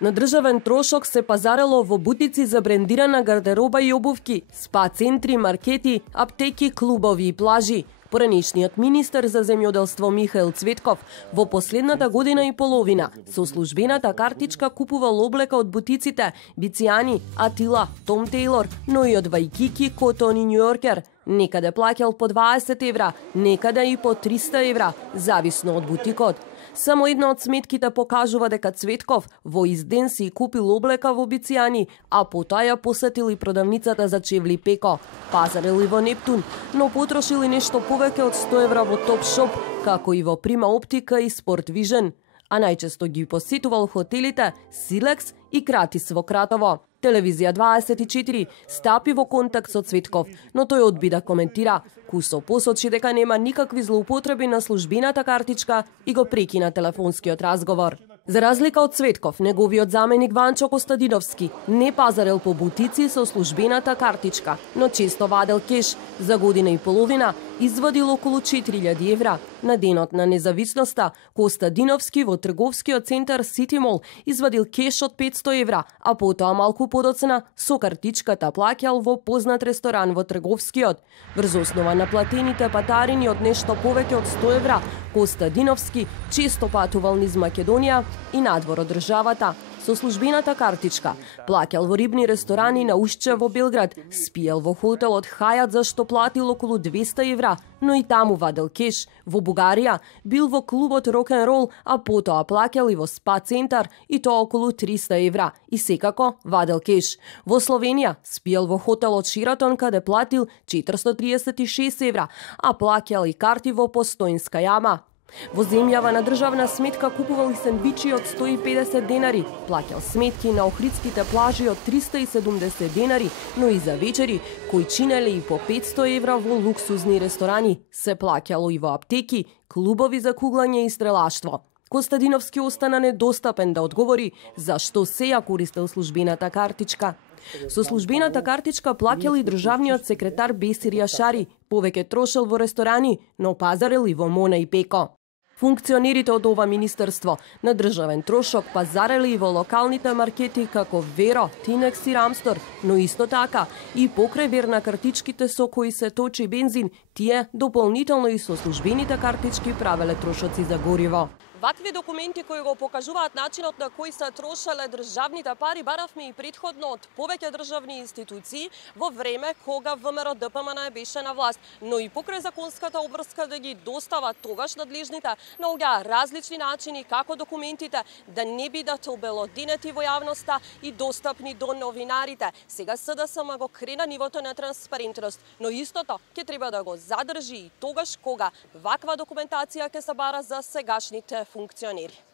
На државен трошок се пазарело во бутици за брендирана гардероба и обувки, спа центри, маркети, аптеки, клубови и плажи. Поранешниот министер за земјоделство Михаил Цветков во последната година и половина со службената картичка купувал облека од бутиците Бициани, Атила, Том Тейлор, но и од Вајкики, Котон и Њујоркер. Некаде плаќал по 20 евра, некаде и по 300 евра, зависно од бутикот. Само една од сметките покажува дека Цветков во изден си купил облека во Бициани, а потоа ја посетил и продавницата за чевли Пеко. Пазарил и во Нептун, но потрошил и нешто повеќе од 100 евра во Топ Шоп, како и во Прима Оптика и Спорт Вижен. А најчесто ги посетувал хотелите Силекс и Кратис во Кратово. Телевизија 24 стапи во контакт со Цветков, но тој одби да коментира. Кусо посочи дека нема никакви злоупотреби на службената картичка и го прекина телефонскиот разговор. За разлика од Цветков, неговиот заменик Ванчо Костадиновски не пазарел по бутици со службената картичка, но често вадел кеш. За година и половина извадил околу 4000 евра. На денот на независноста, Костадиновски во трговскиот центар Сити Мол извадил кеш од 500 евра, а потоа малку подоцна со картичката плаќал во познат ресторан во трговскиот. Врз основа на платените патарини од нешто повеќе од 100 евра, Костадиновски често патувал низ Македонија и надвор од државата. Со службената картичка плаќал во рибни ресторани на Ушче во Белград, спиел во хотелот Хајат за што платил околу 200 евра, но и таму вадел кеш. Во Бугарија бил во клубот Рок-н-рол, а потоа плаќал и во спа центар и тоа околу 300 евра и секако вадел кеш. Во Словенија спиел во хотелот Ширатон каде платил 436 евра, а плаќал и карти во Постоинска јама. Во земјава на државна сметка купувал и сендвичи од 150 денари, плаќал сметки на охридските плажи од 370 денари, но и за вечери кои чинеле и по 500 евра во луксузни ресторани. Се плаќало и во аптеки, клубови за куглање и стрелаштво. Костадиновски остана недостапен да одговори зашто се ја користел службената картичка. Со службената картичка плаќал и државниот секретар Бесир Јашари, повеќе трошел во ресторани, но пазарел и во Мона и Пеко. Функционерите од ова министерство на државен трошок пазарели и во локалните маркети како Веро, Тинекс и Рамстор, но исто така и покрај верна картичките со кои се точи бензин, тие дополнително и со службените картички правеле трошоци за гориво. Вакви документи кои го покажуваат начинот на кој се трошеле државните пари баравме и претходно од повеќе државни институции во време кога ВМРО ДПМН беше на власт, но и покрај законската обврска да ги достават тогаш надлежните наоѓаа различни начини како документите да не бидат обелоденети во јавноста и достапни до новинарите. Сега СДСМ го крена нивото на транспарентност, но истото ќе треба да го задржи и тогаш кога ваква документација ќе се бара за сегашните функционери.